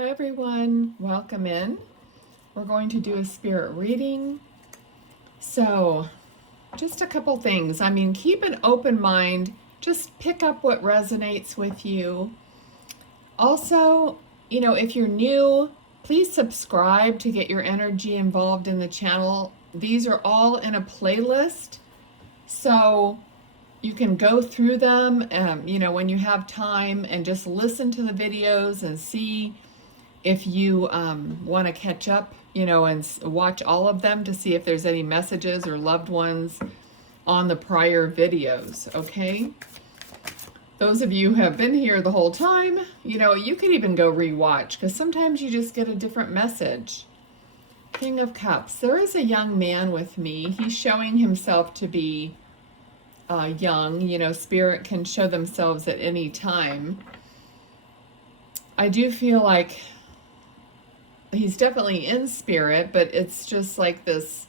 Hi everyone, welcome in. We're going to do a spirit reading. So, just a couple things. Keep an open mind. Just pick up what resonates with you. Also, if you're new, please subscribe to get your energy involved in the channel. These are all in a playlist, so you can go through them, when you have time, and just listen to the videos and see if you want to catch up, and watch all of them to see if there's any messages or loved ones on the prior videos, okay? Those of you who have been here the whole time, you could even go rewatch, because sometimes you just get a different message. King of Cups. There is a young man with me. He's showing himself to be young. Spirit can show themselves at any time. I do feel like he's definitely in spirit, but it's just like this,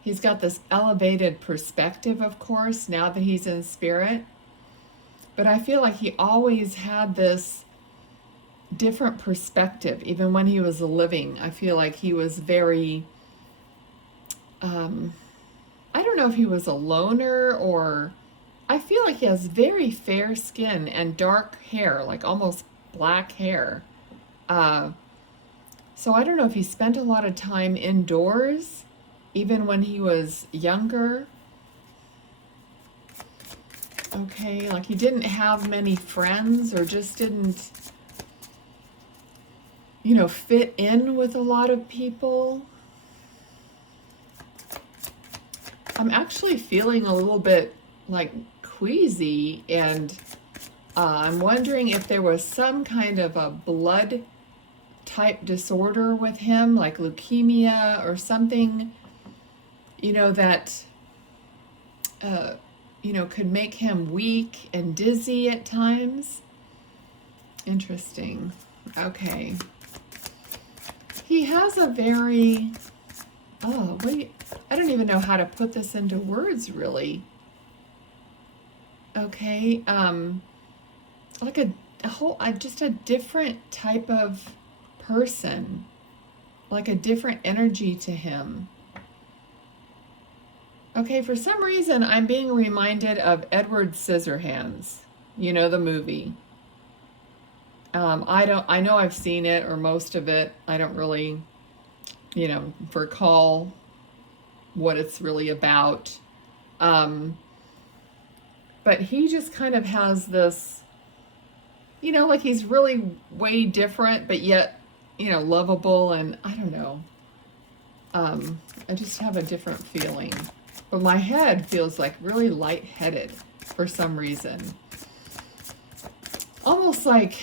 he's got this elevated perspective, of course, now that he's in spirit. But I feel like he always had this different perspective, even when he was living. I feel like he was very, I don't know if he was a loner, or I feel like he has very fair skin and dark hair, like almost black hair. So I don't know if he spent a lot of time indoors, even when he was younger. Okay, like he didn't have many friends, or just didn't, fit in with a lot of people. I'm actually feeling a little bit like queasy, and I'm wondering if there was some kind of a blood type disorder with him, like leukemia or something, that could make him weak and dizzy at times. Interesting. Okay. He has a very, I don't even know how to put this into words, really. Okay. Like just a different type of person, like a different energy to him. Okay, for some reason I'm being reminded of Edward Scissorhands, the movie. I know I've seen it, or most of it. I don't really, recall what it's really about. But he just kind of has this, like he's really way different, but yet lovable, and I don't know. I just have a different feeling. But my head feels like really lightheaded for some reason. Almost like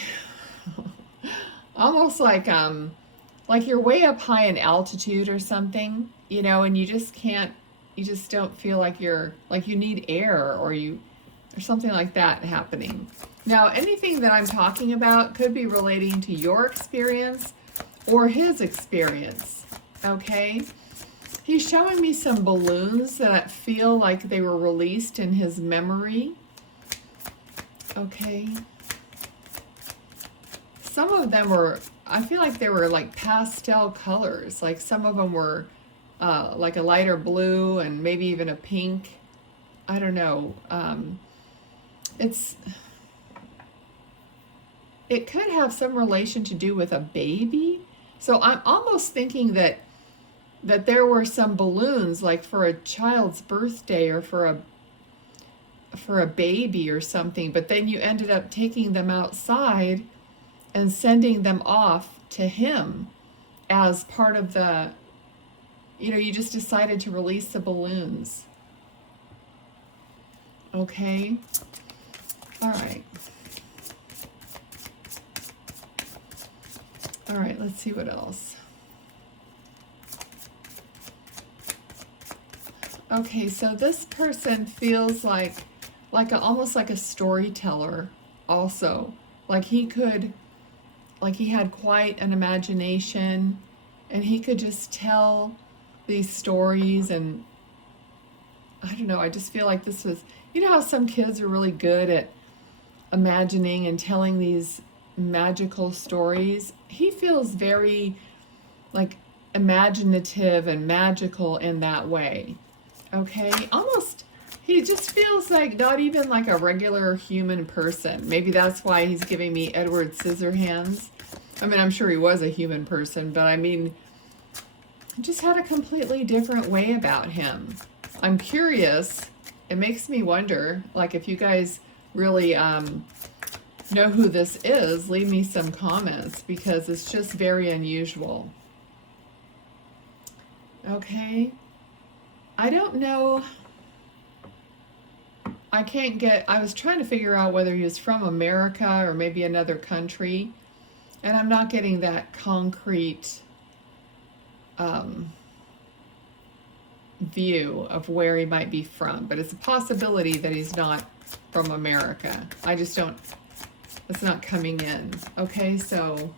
you're way up high in altitude or something, and you just don't feel like you need air, or something like that happening. Now, anything that I'm talking about could be relating to your experience or his experience, okay? He's showing me some balloons that feel like they were released in his memory, okay? Some of them I feel like they were like pastel colors, like some of them were like a lighter blue and maybe even a pink. I don't know. It could have some relation to do with a baby. So I'm almost thinking that there were some balloons, like for a child's birthday, or for a baby or something, but then you ended up taking them outside and sending them off to him as part of the, you just decided to release the balloons. Okay. All right. All right, let's see what else. Okay, so this person feels almost like a storyteller also. Like he had quite an imagination, and he could just tell these stories, and I don't know, I just feel like this was, how some kids are really good at imagining and telling these magical stories. He feels very like imaginative and magical in that way. Okay, almost, he just feels like not even like a regular human person. Maybe that's why he's giving me Edward Scissorhands. I mean, I'm sure he was a human person, but I mean, just had a completely different way about him. I'm curious. It makes me wonder, like, if you guys really know who this is, leave me some comments, because it's just very unusual. Okay. I don't know. I was trying to figure out whether he was from America or maybe another country, and I'm not getting that concrete view of where he might be from, but it's a possibility that he's not from America. I just don't, it's not coming in. Okay, so,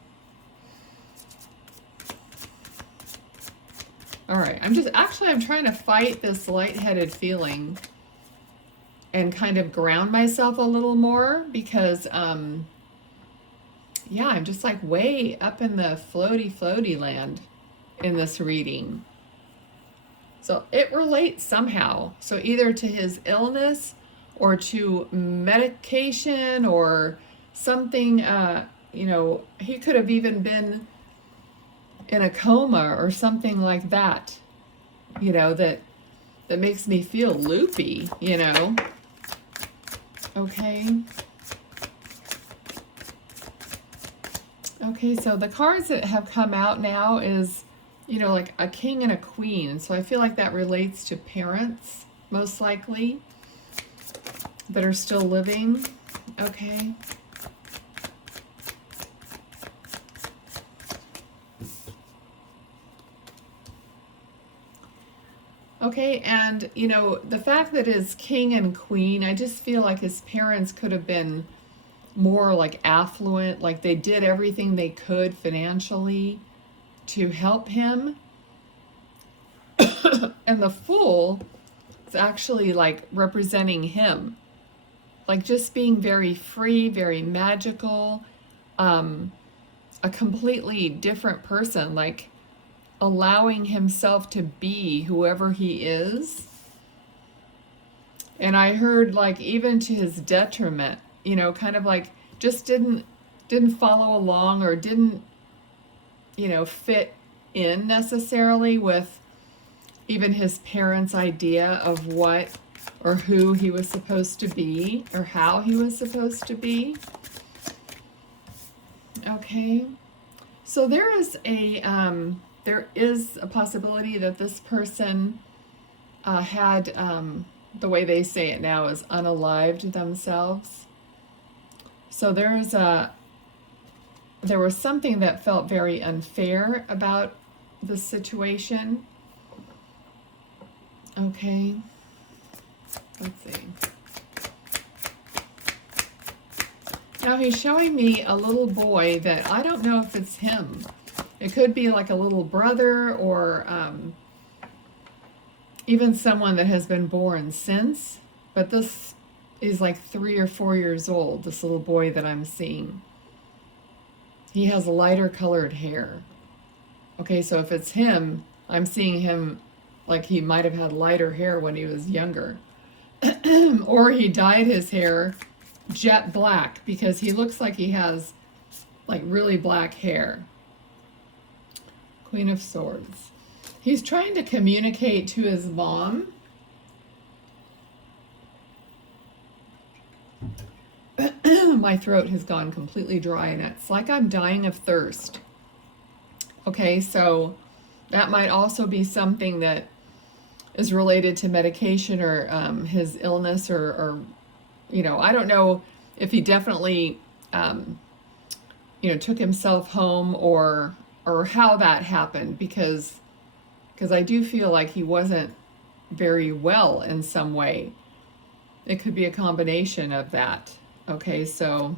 all right, I'm trying to fight this lightheaded feeling and kind of ground myself a little more, because yeah, I'm just like way up in the floaty land in this reading. So it relates somehow. So either to his illness or to medication or something, you know, he could have even been in a coma or something like that, you know, that makes me feel loopy, you know. Okay. Okay, so the cards that have come out now is, you know, like a king and a queen. So I feel like that relates to parents, most likely, that are still living. Okay. Okay, and, you know, the fact that it's king and queen, I just feel like his parents could have been more like affluent, like they did everything they could financially to help him. And the Fool is actually like representing him, like just being very free, very magical, a completely different person, like allowing himself to be whoever he is. And I heard like even to his detriment, you know, kind of like just didn't follow along, or didn't, you know, fit in necessarily with even his parents' idea of what or who he was supposed to be or how he was supposed to be. Okay, so there is a possibility that this person had, the way they say it now is unalived themselves. So there was something that felt very unfair about the situation. Okay, let's see. Now he's showing me a little boy that I don't know if it's him. It could be like a little brother, or even someone that has been born since, but this is like 3 or 4 years old, this little boy that I'm seeing. He has lighter colored hair. Okay, so if it's him, I'm seeing him like he might have had lighter hair when he was younger. Or he dyed his hair jet black, because he looks like he has like really black hair. Queen of Swords. He's trying to communicate to his mom. My throat has gone completely dry, and it's like I'm dying of thirst. Okay, so that might also be something that is related to medication, or his illness, or you know, I don't know if he definitely you know, took himself home, or how that happened, because I do feel like he wasn't very well in some way. It could be a combination of that. Okay, so,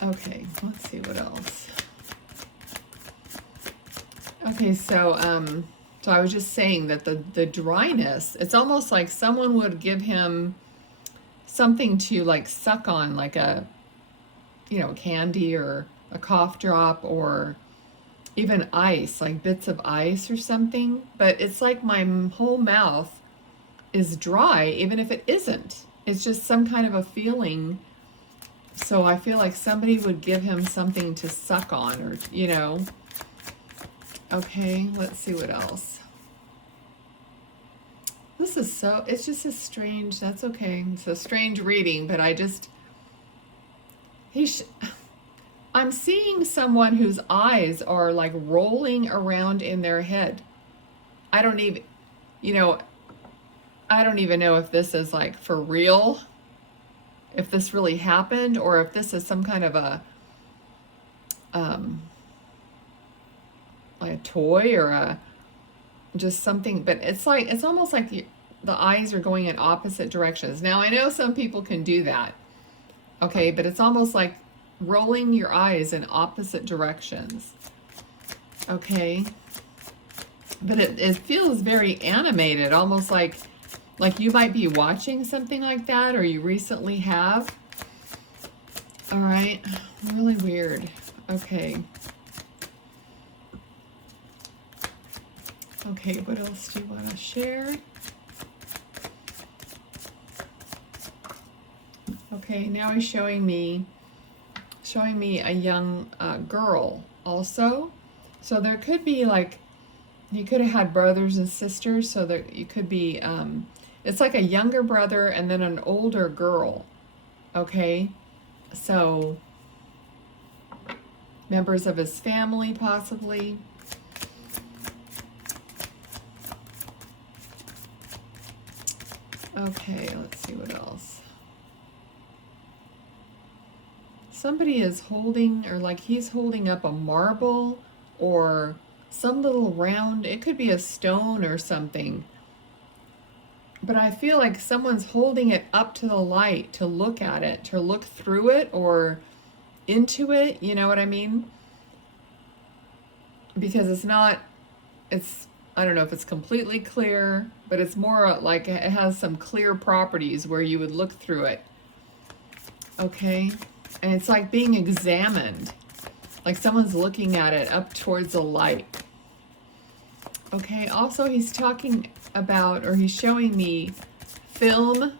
okay, let's see what else. Okay, so I was just saying that the dryness, it's almost like someone would give him something to like suck on, like a candy or a cough drop or even ice, like bits of ice or something. But it's like my whole mouth is dry, even if it isn't. It's just some kind of a feeling. So I feel like somebody would give him something to suck on, or, Okay, let's see what else. This is it's just a strange, that's okay. It's a strange reading, but I'm seeing someone whose eyes are like rolling around in their head. I don't even know if this is like for real, if this really happened, or if this is some kind of a like a toy or just something. But it's almost like the eyes are going in opposite directions. Now I know some people can do that, okay, but it's almost like rolling your eyes in opposite directions, okay. But it feels very animated, almost like you might be watching something like that, or you recently have. All right, really weird. Okay. Okay, what else do you want to share? Okay, now he's showing me a young girl also. So there could be like, you could have had brothers and sisters, so that you could be, it's like a younger brother and then an older girl, okay? So, members of his family possibly. Okay, let's see what else. Somebody is holding, or like he's holding up a marble or some little round, it could be a stone or something. But I feel like someone's holding it up to the light to look at it, to look through it or into it, you know what I mean? Because I don't know if it's completely clear, but it's more like it has some clear properties where you would look through it. Okay? And it's like being examined, like someone's looking at it up towards the light. Okay, also he's talking about, or he's showing me film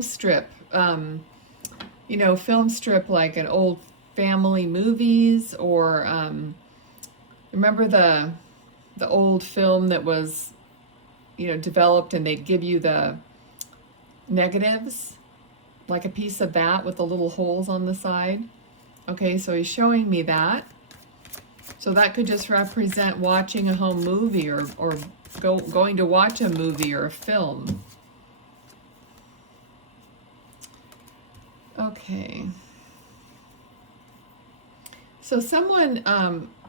strip, film strip like an old family movies, or remember the old film that was, developed, and they'd give you the negatives, like a piece of that with the little holes on the side. Okay, so he's showing me that. So that could just represent watching a home movie, or going to watch a movie or a film. Okay. So someone,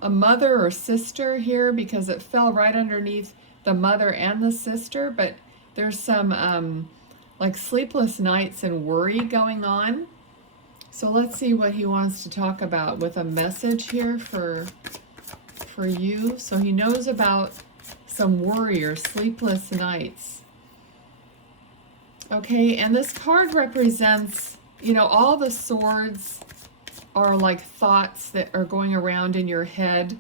a mother or sister here, because it fell right underneath the mother and the sister, but there's some like sleepless nights and worry going on. So let's see what he wants to talk about with a message here for you. So he knows about some worry or sleepless nights. Okay, and this card represents, all the swords are like thoughts that are going around in your head,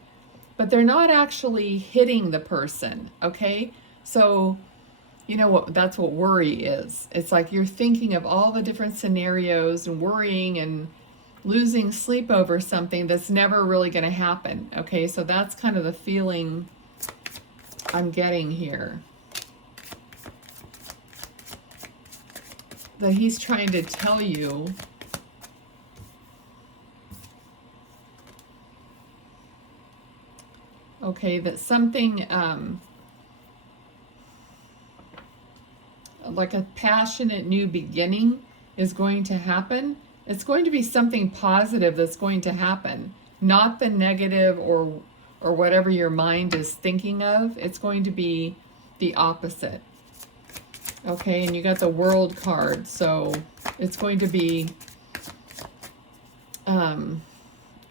but they're not actually hitting the person, okay? So, that's what worry is. It's like you're thinking of all the different scenarios and worrying and losing sleep over something that's never really going to happen, okay? So that's kind of the feeling I'm getting here. That he's trying to tell you okay, that something like a passionate new beginning is going to happen. It's going to be something positive that's going to happen, not the negative or whatever your mind is thinking of. It's going to be the opposite. Okay, and you got the World card, so it's going to be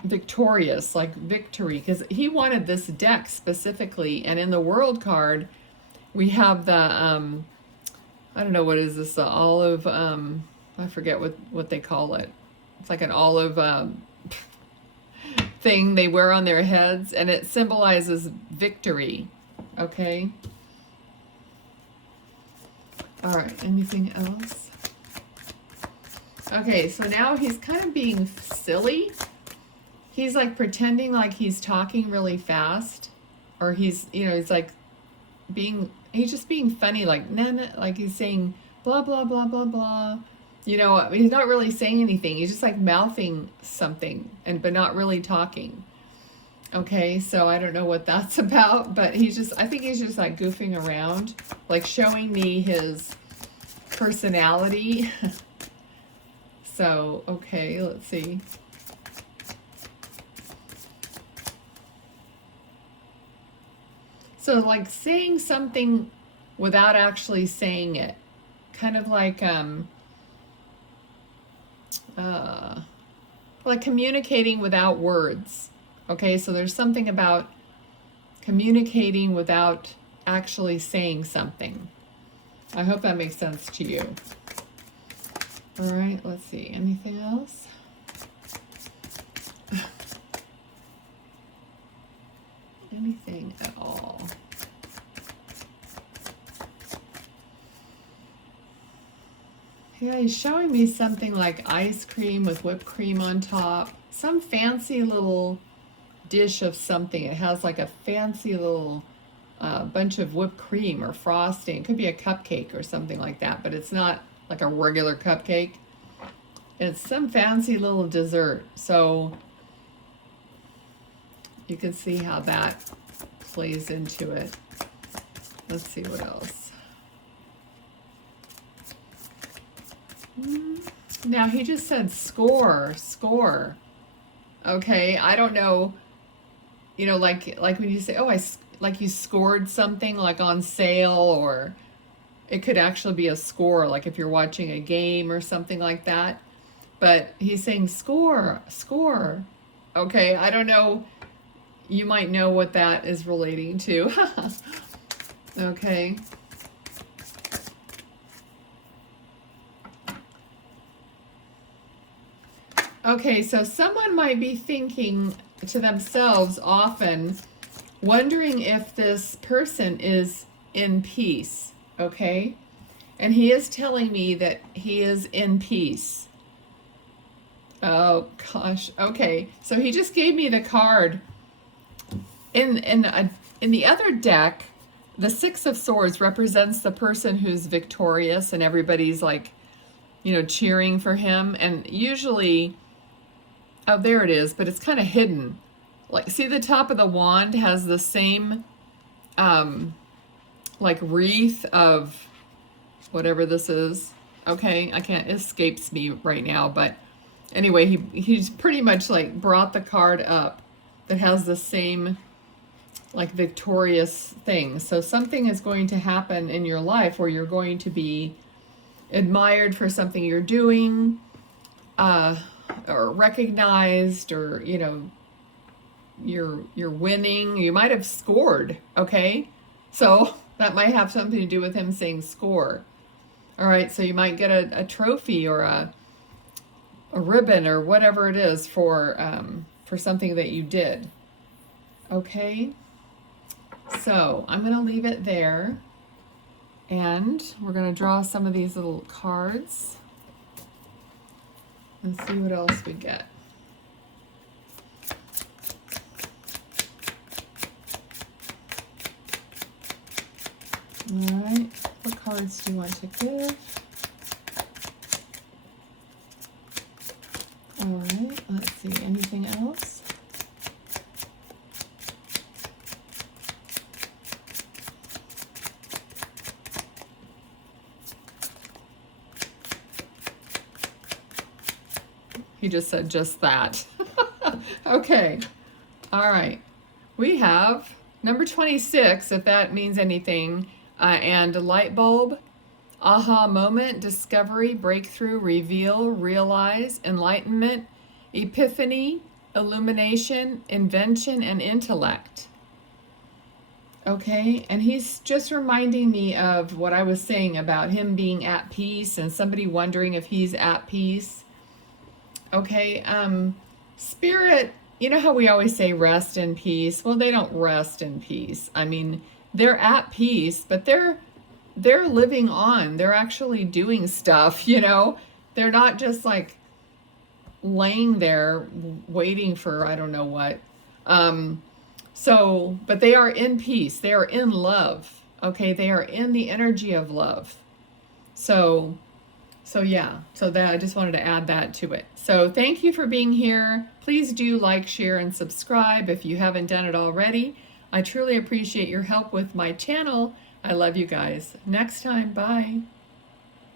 victorious, like victory, because he wanted this deck specifically. And in the World card, we have the I don't know, what is this, the olive, I forget what they call it. It's like an olive thing they wear on their heads, and it symbolizes victory. Okay. All right, anything else? Okay, so now he's kind of being silly. He's like pretending like he's talking really fast, or he's, you know, he's like he's just being funny, like, nah, nah, like he's saying blah, blah, blah, blah, blah. You know, he's not really saying anything. He's just like mouthing something, but not really talking. Okay, so I don't know what that's about, but I think he's just like goofing around, like showing me his personality. So, okay, let's see. So like saying something without actually saying it. Kind of like communicating without words. Okay, so there's something about communicating without actually saying something. I hope that makes sense to you. All right, let's see. Anything else? Anything at all? Yeah, he's showing me something like ice cream with whipped cream on top. Some fancy little dish of something. It has like a fancy little bunch of whipped cream or frosting. It could be a cupcake or something like that, but it's not like a regular cupcake. It's some fancy little dessert. So you can see how that plays into it. Let's see what else. Now he just said score. Okay, I don't know. You know, like when you say, oh, like you scored something like on sale, or it could actually be a score, like if you're watching a game or something like that. But he's saying score. Okay, I don't know. You might know what that is relating to. Okay. Okay, so someone might be thinking to themselves often, wondering if this person is in peace, okay? And he is telling me that he is in peace. Oh, gosh. Okay, so he just gave me the card. In the other deck, the Six of Swords represents the person who's victorious, and everybody's like, you know, cheering for him. And usually... Oh, there it is, but it's kind of hidden. Like, see the top of the wand has the same, like, wreath of whatever this is. Okay, it escapes me right now, but anyway, he's pretty much, like, brought the card up that has the same, like, victorious thing. So something is going to happen in your life where you're going to be admired for something you're doing, or recognized, or, you know, you're winning. You might have scored, okay? So that might have something to do with him saying score. All right, so you might get a trophy or a ribbon or whatever it is for something that you did. Okay? So I'm going to leave it there, and we're going to draw some of these little cards and see what else we get. All right, what cards do you want to give? All right, let's see, anything else? He just said just that. Okay. All right. We have number 26, if that means anything, and light bulb, aha moment, discovery, breakthrough, reveal, realize, enlightenment, epiphany, illumination, invention, and intellect. Okay, and he's just reminding me of what I was saying about him being at peace and somebody wondering if he's at peace. Okay, Spirit, you know how we always say rest in peace? Well, they don't rest in peace. I mean, they're at peace, but they're living on. They're actually doing stuff, you know? They're not just like laying there waiting for I don't know what. But they are in peace. They are in love. Okay, they are in the energy of love. So yeah, so that I just wanted to add that to it. So thank you for being here. Please do like, share, and subscribe if you haven't done it already. I truly appreciate your help with my channel. I love you guys. Next time, bye.